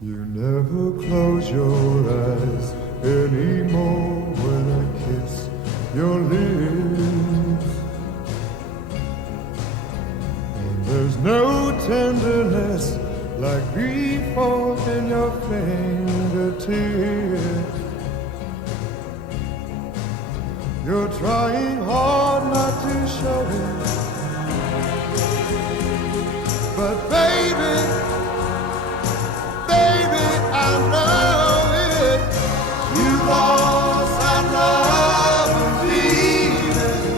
You never close your eyes anymore when I kiss your lips. And there's no tenderness like before in your fingertips. You're trying hard not to show it, but baby, I know it. You lost that love and feeling.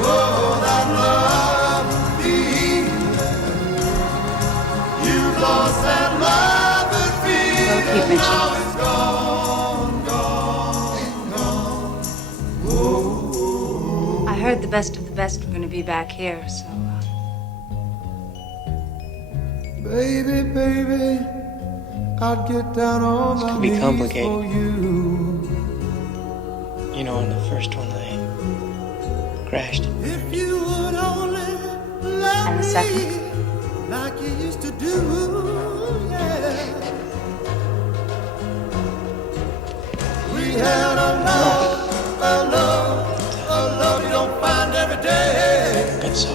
Oh, that love and feeling. You lost that love and feeling. Okay, Mitchell. Now it's gone. I heard the best of the best were going to be back here, so. Baby, I'd get down on my could be knees complicated. for you. You know, on the first one they crashed. If you would only love And the second? me like you used to do, yeah. We had a love you don't find every day. Got so